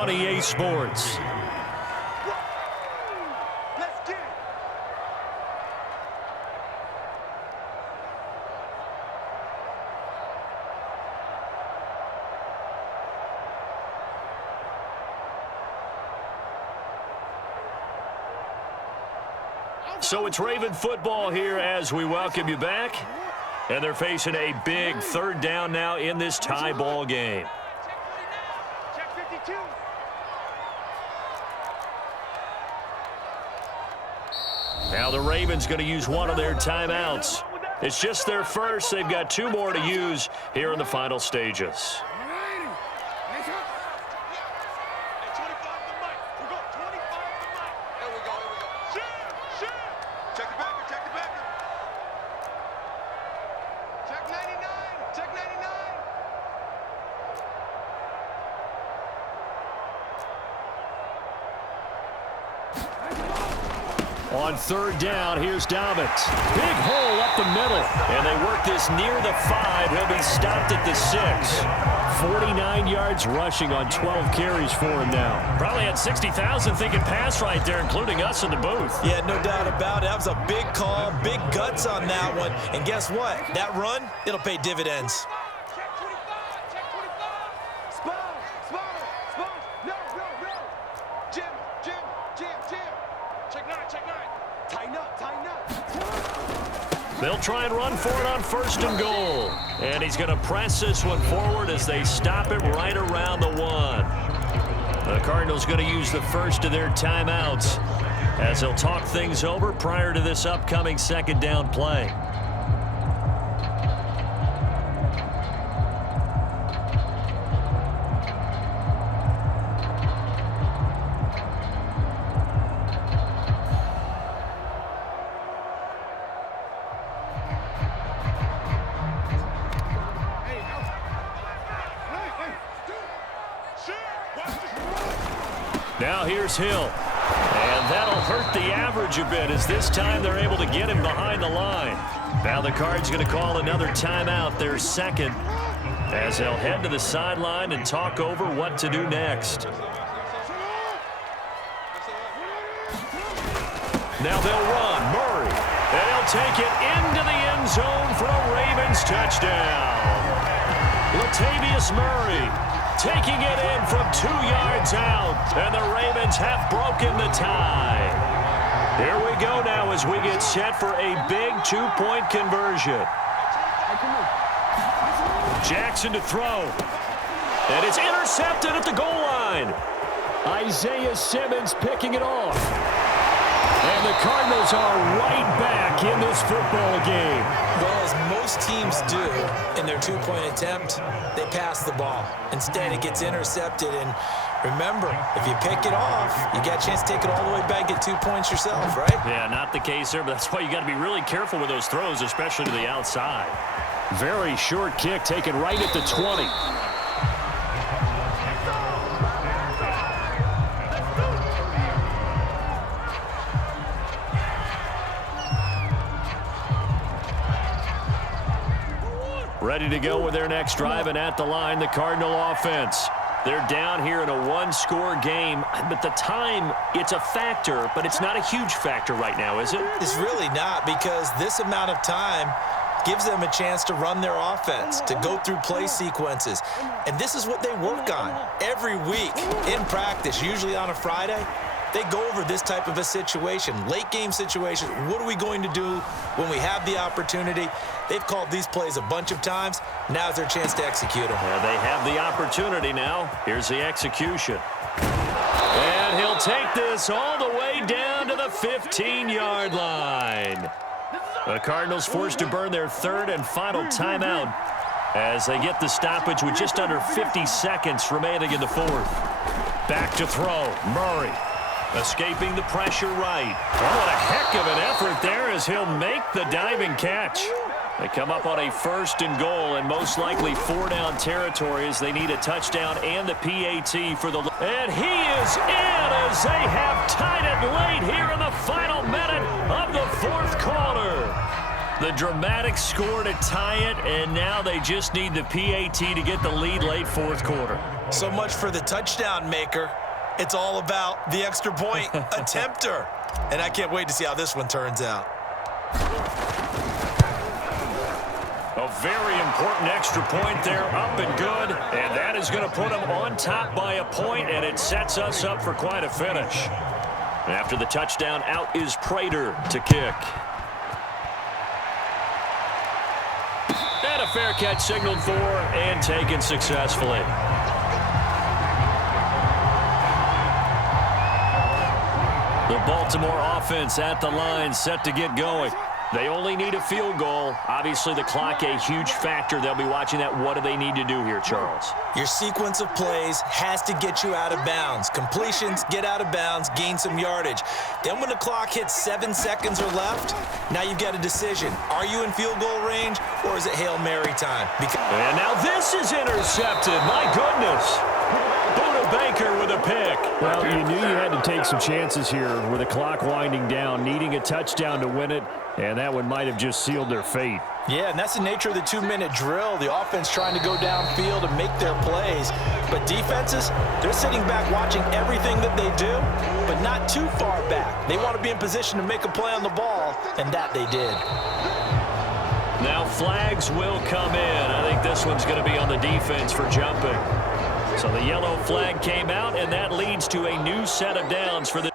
on EA Sports. So it's Raven football here as we welcome you back. And they're facing a big third down now in this tie ball game. Now the Ravens going to use one of their timeouts. It's just their first. They've got 2 more to use here in the final stages. On third down, here's Dobbins. Big hole up the middle. And they work this near the 5. He'll be stopped at the 6. 49 yards rushing on 12 carries for him now. Probably had 60,000 thinking pass right there, including us in the booth. Yeah, no doubt about it. That was a big call, big guts on that one. And guess what? That run, it'll pay dividends. They'll try and run for it on first and goal. And he's going to press this one forward as they stop it right around the 1. The Cardinals going to use the first of their timeouts as they'll talk things over prior to this upcoming second down play. Now here's Hill. And that'll hurt the average a bit as this time they're able to get him behind the line. Now the Cards going to call another timeout, their second, as they'll head to the sideline and talk over what to do next. Now they'll run. Murray. And he'll take it into the end zone for a Ravens touchdown. Latavius Murray taking it in from 2 yards out, and the Ravens have broken the tie. Here we go now as we get set for a big 2-point conversion. Jackson to throw. And it's intercepted at the goal line. Isaiah Simmons picking it off. And the Cardinals are right back in this football game. Well, as most teams do in their 2-point attempt, they pass the ball. Instead, it gets intercepted. And remember, if you pick it off, you got a chance to take it all the way back, get 2 points yourself, right? Yeah, not the case there, but that's why you got to be really careful with those throws, especially to the outside. Very short kick taken right at the 20. Ready to go with their next drive, and at the line, the Cardinal offense. They're down here in a 1-score game, but the time, it's a factor, but it's not a huge factor right now, is it? It's really not, because this amount of time gives them a chance to run their offense, to go through play sequences. And this is what they work on every week in practice, usually on a Friday. They go over this type of a situation, late-game situation. What are we going to do when we have the opportunity? They've called these plays a bunch of times. Now's their chance to execute them. Yeah, they have the opportunity now. Here's the execution. And he'll take this all the way down to the 15-yard line. The Cardinals forced to burn their third and final timeout as they get the stoppage with just under 50 seconds remaining in the fourth. Back to throw. Murray. Escaping the pressure right. Oh, what a heck of an effort there as he'll make the diving catch. They come up on a first and goal and most likely 4-down territory as they need a touchdown and the PAT for the... And he is in as they have tied it late here in the final minute of the fourth quarter. The dramatic score to tie it, and now they just need the PAT to get the lead late fourth quarter. So much for the touchdown maker. It's all about the extra point attempter. And I can't wait to see how this one turns out. A very important extra point there, up and good. And that is going to put them on top by a point, and it sets us up for quite a finish. After the touchdown, out is Prater to kick. And a fair catch signaled for and taken successfully. The Baltimore offense at the line, set to get going. They only need a field goal. Obviously, the clock a huge factor. They'll be watching that. What do they need to do here, Charles? Your sequence of plays has to get you out of bounds. Completions, get out of bounds, gain some yardage. Then when the clock hits 7 seconds or left, now you've got a decision. Are you in field goal range, or is it Hail Mary time? And now this is intercepted. My goodness. Buda Baker with a pick. Well, you knew you had to take some chances here with the clock winding down, needing a touchdown to win it, and that one might have just sealed their fate. Yeah, and that's the nature of the 2-minute drill. The offense trying to go downfield and make their plays. But defenses, they're sitting back watching everything that they do, but not too far back. They want to be in position to make a play on the ball, and that they did. Now flags will come in. I think this one's going to be on the defense for jumping. So the yellow flag came out, and that leads to a new set of downs for the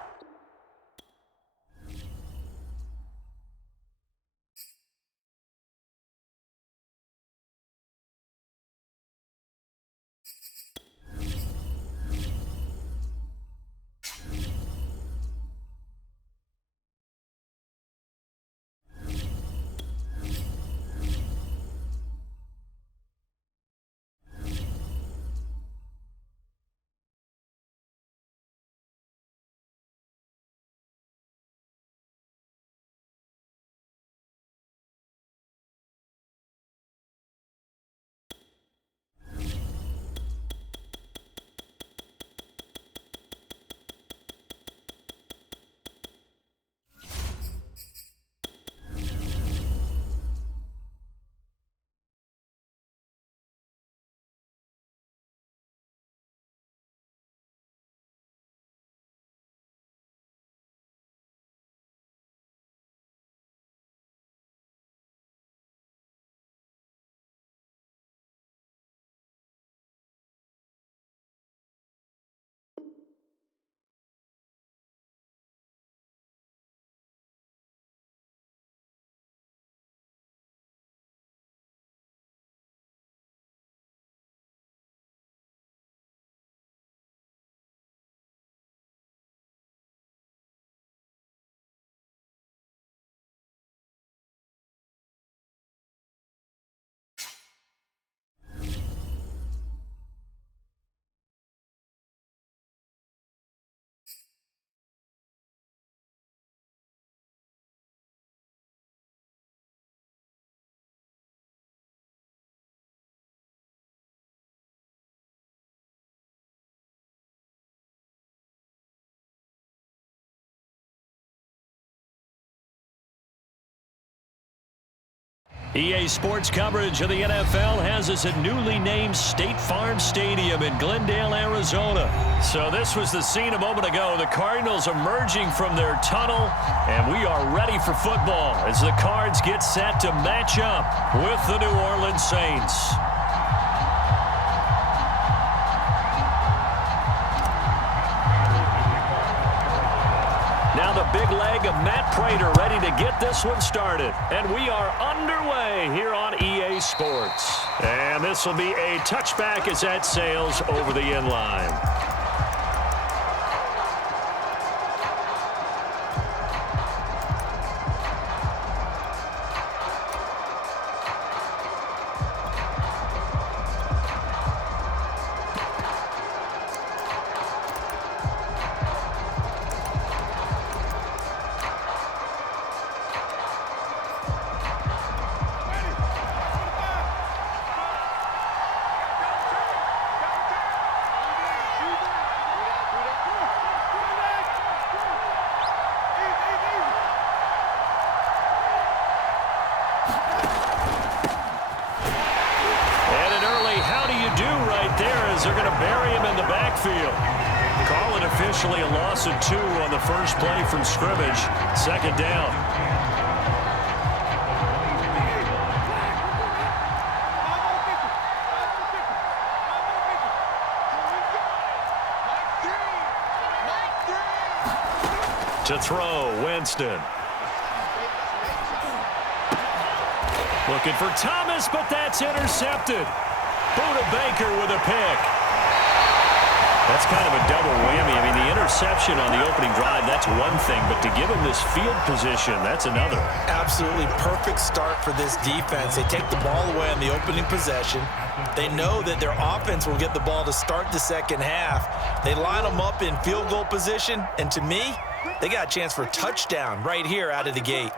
EA Sports coverage of the NFL has us at newly named State Farm Stadium in Glendale, Arizona. So this was the scene a moment ago. The Cardinals emerging from their tunnel, and we are ready for football as the Cards get set to match up with the New Orleans Saints. Now the big leg of Matt Prater ready to get this one started. And we are underway here on EA Sports. And this will be a touchback as that sails over the end line. officially a loss of 2 on the first play from scrimmage. Second down. To throw, Winston. Looking for Thomas, but that's intercepted. Buda Baker with a pick. That's kind of a double whammy. I mean, the interception on the opening drive, that's one thing, but to give him this field position, that's another. Absolutely perfect start for this defense. They take the ball away on the opening possession. They know that their offense will get the ball to start the second half. They line them up in field goal position, and to me, they got a chance for a touchdown right here out of the gate.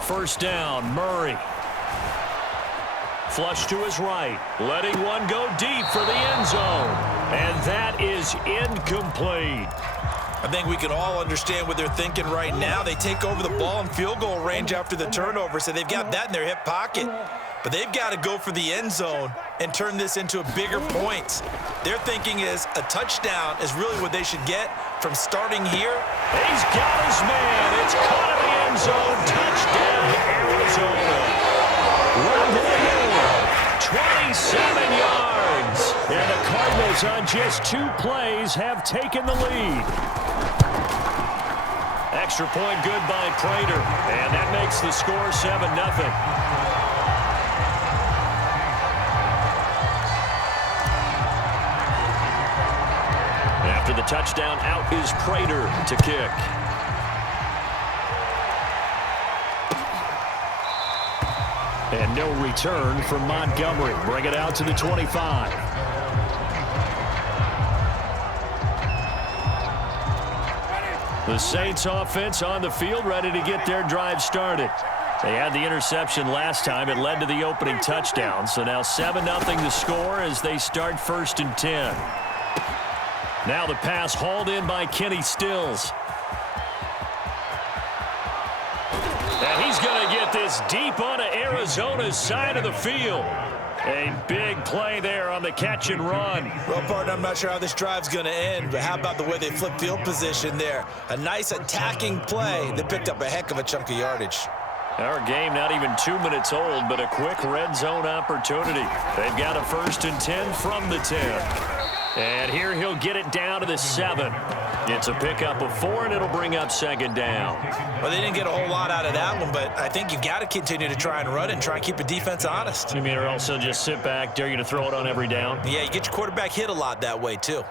First down, Murray. Flush to his right, letting one go deep for the end zone. And that is incomplete. I think we can all understand what they're thinking right now. They take over the ball in field goal range after the turnover, so they've got that in their hip pocket. But they've got to go for the end zone and turn this into a bigger point. Their thinking is a touchdown is really what they should get from starting here. He's got his man. It's caught in the end zone. Touchdown, Arizona. Run to the hill. 27 yards. And the Cardinals on just 2 plays have taken the lead. Extra point good by Prater. And that makes the score 7-0. After the touchdown, out is Prater to kick. And no return from Montgomery. Bring it out to the 25. The Saints offense on the field, ready to get their drive started. They had the interception last time. It led to the opening touchdown. So now 7-0 the score as they start 1st and 10. Now the pass hauled in by Kenny Stills. And he's going to get this deep onto Arizona's side of the field. A big play there on the catch and run. Well, partner, I'm not sure how this drive's going to end, but how about the way they flip field position there? A nice attacking play that picked up a heck of a chunk of yardage. Our game not even 2 minutes old, but a quick red zone opportunity. They've got a 1st and 10 from the 10. And here he'll get it down to the 7. It's a pickup of 4, and it'll bring up 2nd down. Well, they didn't get a whole lot out of that one, but I think you've got to continue to try and run and try and keep the defense honest. You mean, or also just sit back, dare you to throw it on every down? Yeah, you get your quarterback hit a lot that way, too.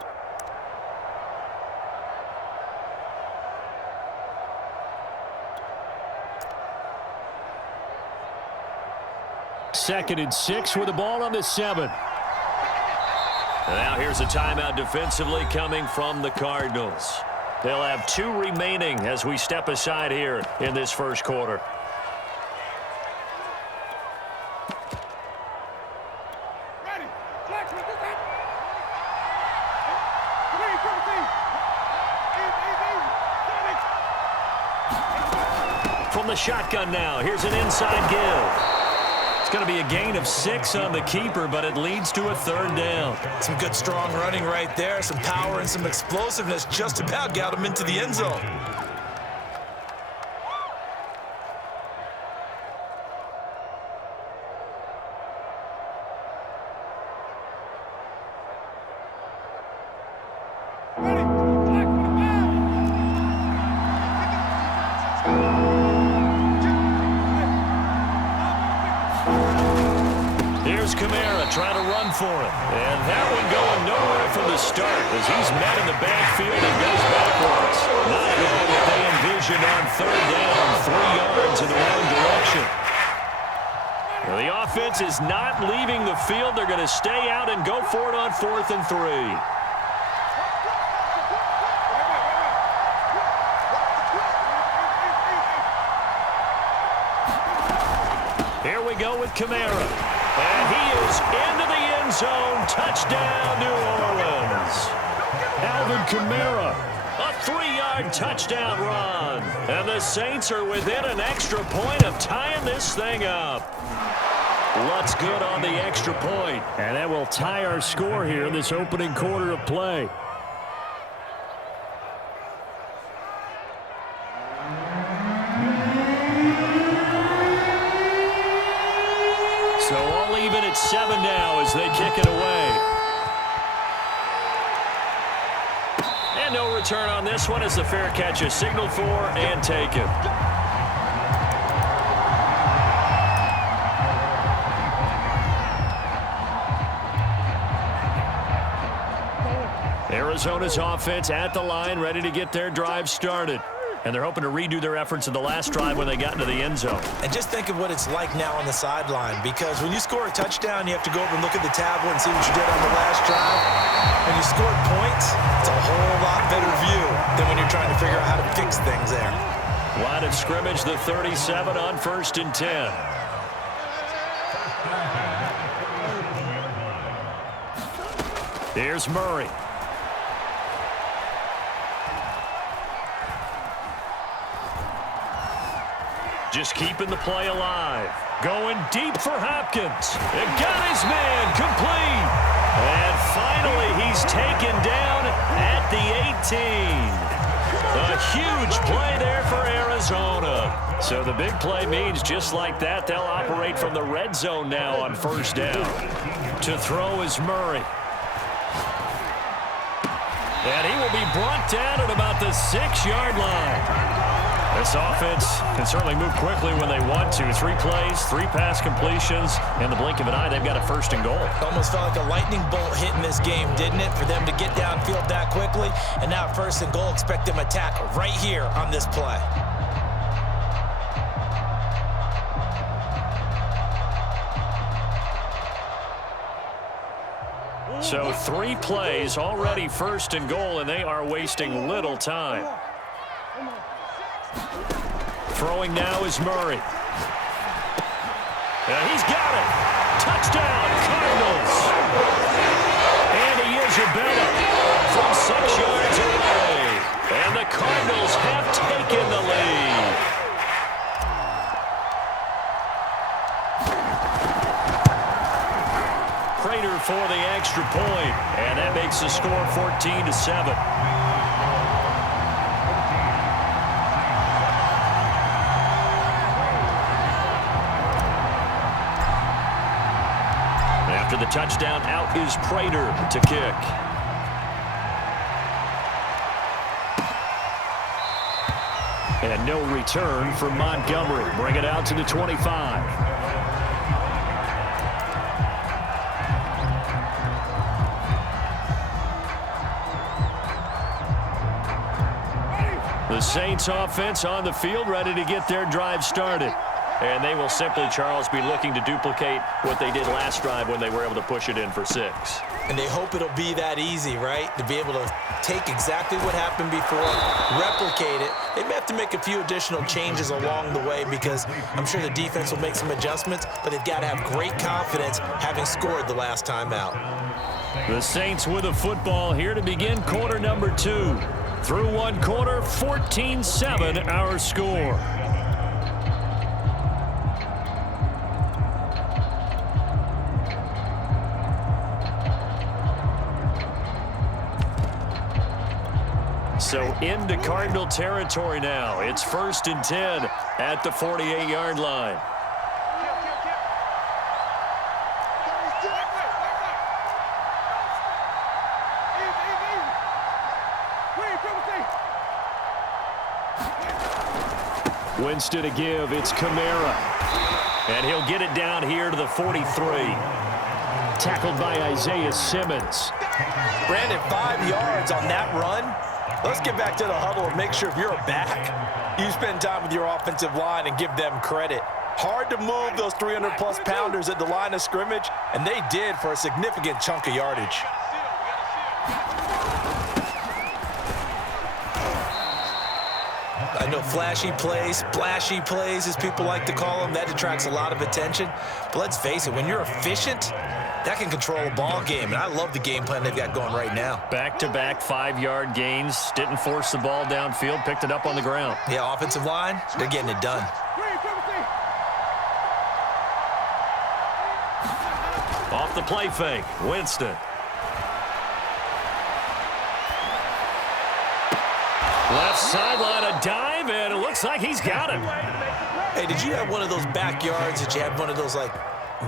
Second and 6 with the ball on the 7. Now here's a timeout defensively coming from the Cardinals. They'll have 2 remaining as we step aside here in this first quarter. From the shotgun now, here's an inside give. It's going to be a gain of 6 on the keeper, but it leads to a 3rd down. Some good, strong running right there. Some power and some explosiveness just about got him into the end zone. Trying to run for it. And that one going nowhere from the start as he's met in the backfield and goes backwards. Not at all what they envisioned on 3rd down, 3 yards in the wrong direction. Well, the offense is not leaving the field. They're going to stay out and go for it on 4th and 3. Here we go with Kamara. And he is into the end zone. Touchdown, New Orleans. Alvin Kamara, a 3-yard touchdown run. And the Saints are within an extra point of tying this thing up. What's good on the extra point? And that will tie our score here in this opening quarter of play. It's 7 now as they kick it away. And no return on this one as the fair catch is signaled for and taken. Arizona's offense at the line, ready to get their drive started. And they're hoping to redo their efforts in the last drive when they got into the end zone. And just think of what it's like now on the sideline, because when you score a touchdown, you have to go over and look at the tablet and see what you did on the last drive. When you scored points, it's a whole lot better view than when you're trying to figure out how to fix things there. Line of scrimmage, the 37 on 1st and 10. Here's Murray. Just keeping the play alive. Going deep for Hopkins. It got his man complete. And finally, he's taken down at the 18. A huge play there for Arizona. So the big play means just like that, they'll operate from the red zone now on 1st down. To throw is Murray. And he will be brought down at about the 6-yard line. This offense can certainly move quickly when they want to. 3 plays, 3 pass completions. In the blink of an eye, they've got a 1st and goal. Almost felt like a lightning bolt hit in this game, didn't it? For them to get downfield that quickly. And now 1st and goal, expect them attack right here on this play. So 3 plays, already 1st and goal, and they are wasting little time. Throwing now is Murray. And he's got it. Touchdown, Cardinals. And he is Abella from 6 yards away. And the Cardinals have taken the lead. Prater for the extra point. And that makes the score 14-7. After the touchdown, out is Prater to kick. And no return from Montgomery. Bring it out to the 25. The Saints offense on the field, ready to get their drive started. And they will simply, Charles, be looking to duplicate what they did last drive when they were able to push it in for 6. And they hope it'll be that easy, right? To be able to take exactly what happened before, replicate it. They may have to make a few additional changes along the way because I'm sure the defense will make some adjustments, but they've got to have great confidence having scored the last time out. The Saints with a football here to begin quarter number 2. Through 1 quarter, 14-7 our score. So into Cardinal territory now. It's 1st and 10 at the 48-yard line. Winston to give. It's Kamara. And he'll get it down here to the 43. Tackled by Isaiah Simmons. Brandon, 5 yards on that run. Let's get back to the huddle and make sure if you're a back, you spend time with your offensive line and give them credit. Hard to move those 300-plus pounders at the line of scrimmage, and they did for a significant chunk of yardage. I know flashy plays, splashy plays, as people like to call them, that attracts a lot of attention. But let's face it, when you're efficient, that can control a ball game, and I love the game plan they've got going right now. Back-to-back 5-yard gains. Didn't force the ball downfield. Picked it up on the ground. Yeah, offensive line, they're getting it done. Off the play fake, Winston. Left sideline, a dive, and it looks like he's got it. Hey, did you have one of those backyards that you had one of those, like,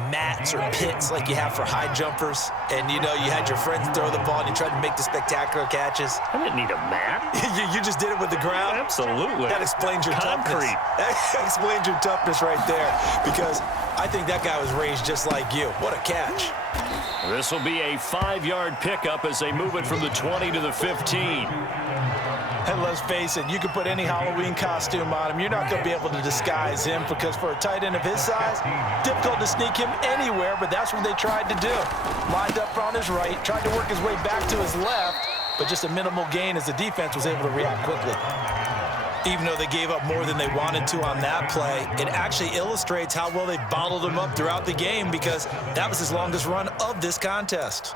mats or pits like you have for high jumpers, and you had your friends throw the ball and you tried to make the spectacular catches? I didn't need a mat. you just did it with the ground? Absolutely. That explains your Concrete. toughness. That explains your toughness right there, because I think that guy was raised just like you. What a catch. This will be a 5-yard pickup as they move it from the 20 to the 15. And let's face it, you can put any Halloween costume on him. You're not going to be able to disguise him, because for a tight end of his size, difficult to sneak him anywhere, but that's what they tried to do. Lined up on his right, tried to work his way back to his left, but just a minimal gain as the defense was able to react quickly. Even though they gave up more than they wanted to on that play, it actually illustrates how well they bottled him up throughout the game, because that was his longest run of this contest.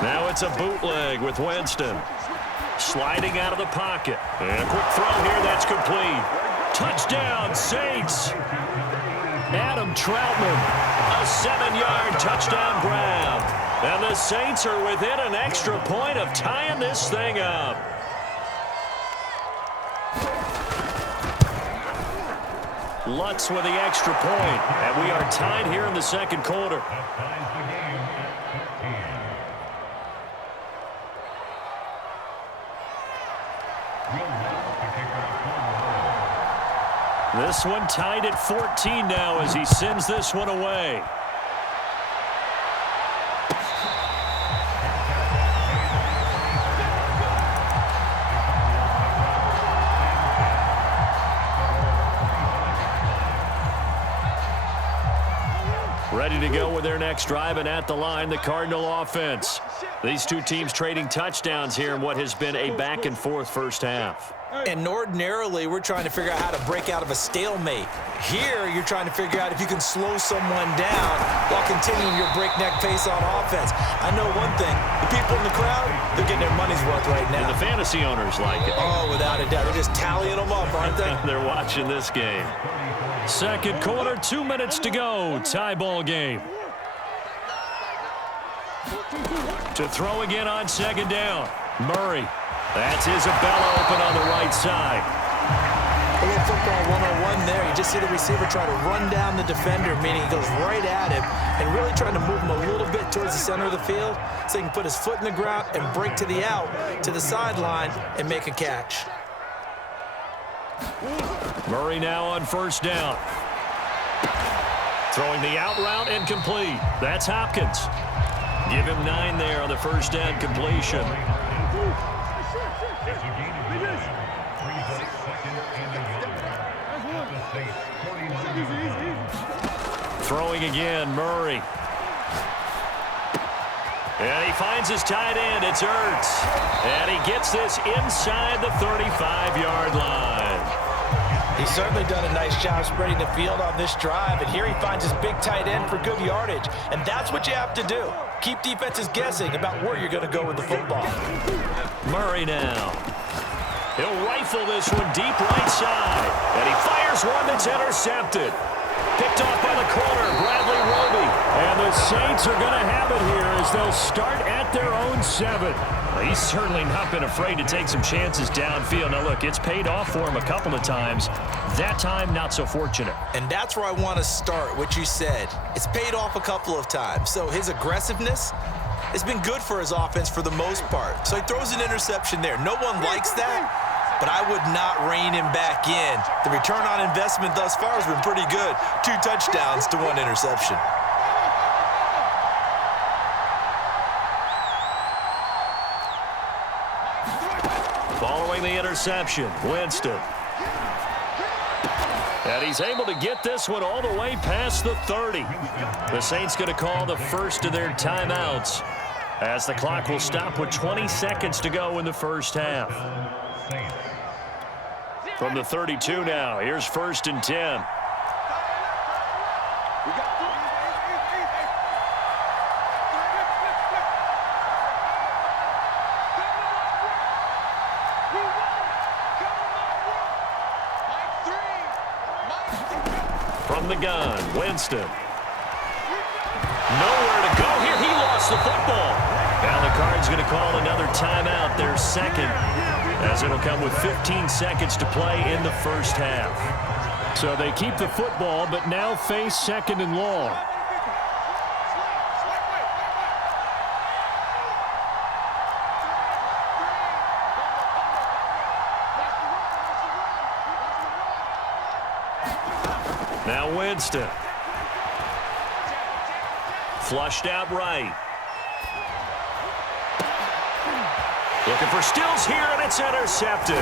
Now it's a bootleg with Winston. Sliding out of the pocket. And a quick throw here, that's complete. Touchdown, Saints. Adam Troutman, a 7-yard touchdown grab. And the Saints are within an extra point of tying this thing up. Lutz with the extra point. And we are tied here in the second quarter. This one tied at 14 now as he sends this one away. Ready to go with their next drive, and at the line, the Cardinal offense. These two teams trading touchdowns here in what has been a back-and-forth first half. And ordinarily, we're trying to figure out how to break out of a stalemate. Here, you're trying to figure out if you can slow someone down while continuing your breakneck pace on offense. I know one thing. The people in the crowd, they're getting their money's worth right now. And the fantasy owners like it. Oh, without a doubt. They're just tallying them up, aren't they? They're watching this game. Second quarter, 2 minutes to go. Tie ball game. To throw again on second down. Murray. That's Isabella open on the right side. A little football 101 there. You just see the receiver try to run down the defender, meaning he goes right at him and really trying to move him a little bit towards the center of the field so he can put his foot in the ground and break to the out, to the sideline, and make a catch. Murray now on first down. Throwing the out route and complete. That's Hopkins. Give him 9 there on the first down completion. Throwing again, Murray. And he finds his tight end. It's Ertz. And he gets this inside the 35-yard line. He's certainly done a nice job spreading the field on this drive, and here he finds his big tight end for good yardage. And that's what you have to do. Keep defenses guessing about where you're going to go with the football. Murray now. He'll rifle this one deep right side. And he fires one that's intercepted. Picked off by the corner, Bradley Roby. And the Saints are going to have it here as they'll start at their own 7. He's certainly not been afraid to take some chances downfield. Now, look, it's paid off for him a couple of times. That time, not so fortunate. And that's where I want to start, what you said. It's paid off a couple of times. So his aggressiveness has been good for his offense for the most part. So he throws an interception there. No one likes that, but I would not rein him back in. The return on investment thus far has been pretty good. 2 touchdowns to 1 interception. Following the interception, Winston. And he's able to get this one all the way past the 30. The Saints going to call the first of their timeouts as the clock will stop with 20 seconds to go in the first half. From the 32 now, here's 1st and 10. From the gun, Winston. Nowhere to go here. He lost the football. Now the Cards going to call another timeout, their second, as it'll come with 15 seconds to play in the first half. So they keep the football, but now face second and long. Now Winston. Flushed out right. Looking for Stills here, and it's intercepted.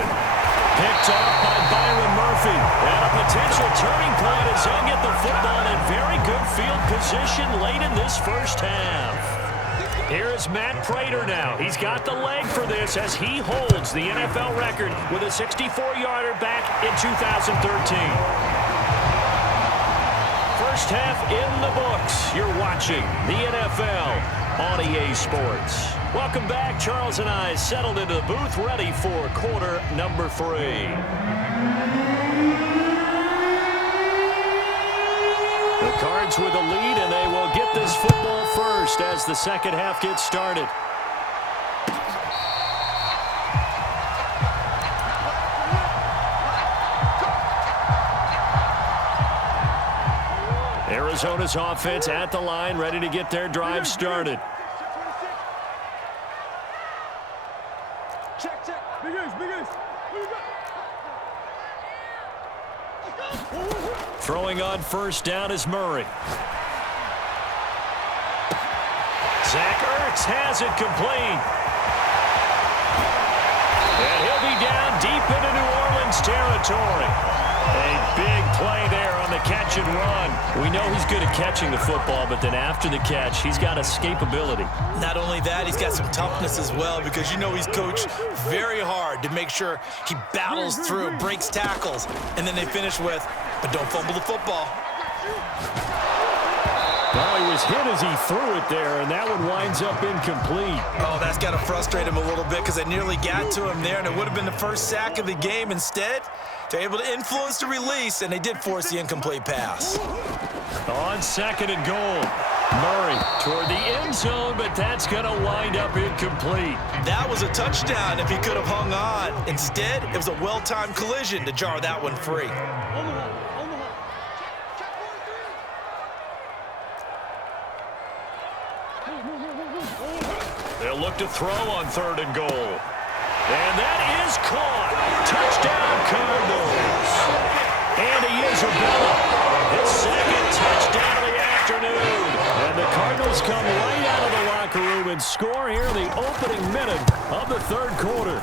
Picked off by Byron Murphy. And a potential turning point as he'll get the football in very good field position late in this first half. Here is Matt Prater now. He's got the leg for this as he holds the NFL record with a 64-yarder back in 2013. First half in the books. You're watching the NFL on EA Sports. Welcome back. Charles and I settled into the booth, ready for quarter number 3. The Cards with a lead, and they will get this football first as the second half gets started. Arizona's offense at the line, ready to get their drive started. Throwing on first down is Murray. Zach Ertz has it complete. And he'll be down deep into New Orleans territory. A big play there on the catch and run. We know he's good at catching the football, but then after the catch, he's got escapability. Not only that, he's got some toughness as well, because you know he's coached very hard to make sure he battles through, breaks tackles, and then they finish with, but don't fumble the football. Well, he was hit as he threw it there, and that one winds up incomplete. Oh, that's got to frustrate him a little bit because they nearly got to him there, and it would have been the first sack of the game. Instead, they're able to influence the release, and they did force the incomplete pass. On second and goal, Murray toward the end zone, but that's going to wind up incomplete. That was a touchdown if he could have hung on. Instead, it was a well-timed collision to jar that one free. They'll look to throw on third and goal. And that is caught. Touchdown, Cardinals. Andy Isabella, his second touchdown of the afternoon. And the Cardinals come right out of the locker room and score here in the opening minute of the third quarter.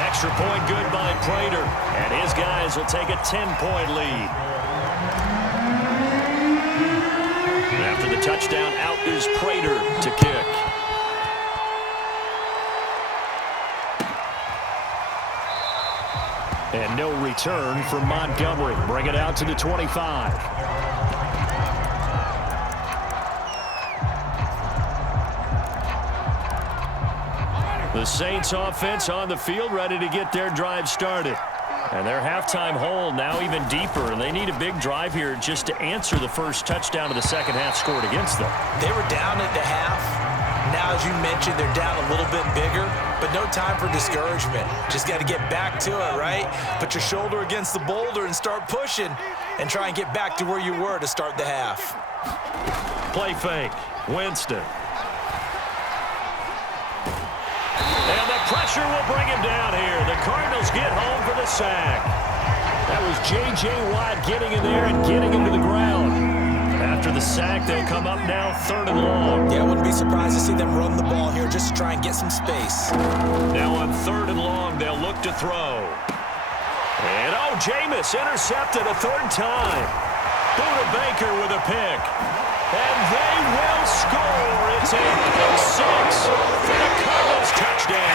Extra point good by Prater. And his guys will take a 10-point lead. After the touchdown, out is Prater to kick. And no return from Montgomery. Bring it out to the 25. The Saints offense on the field, ready to get their drive started. And their halftime hole now even deeper, and they need a big drive here just to answer the first touchdown of the second half scored against them. They were down at the half. Now, as you mentioned, they're down a little bit bigger, but no time for discouragement. Just got to get back to it, right? Put your shoulder against the boulder and start pushing and try and get back to where you were to start the half. Play fake. Winston. And the pressure will bring him down here. The Cardinals get home for the sack. That was J.J. Watt getting in there and getting him to the ground. After the sack, they'll come up now third and long. Yeah, I wouldn't be surprised to see them run the ball here just to try and get some space. Now on third and long, they'll look to throw. And, oh, Jameis intercepted a third time. Buda Baker with a pick. And they will score. It's a pick six for the Cardinals touchdown.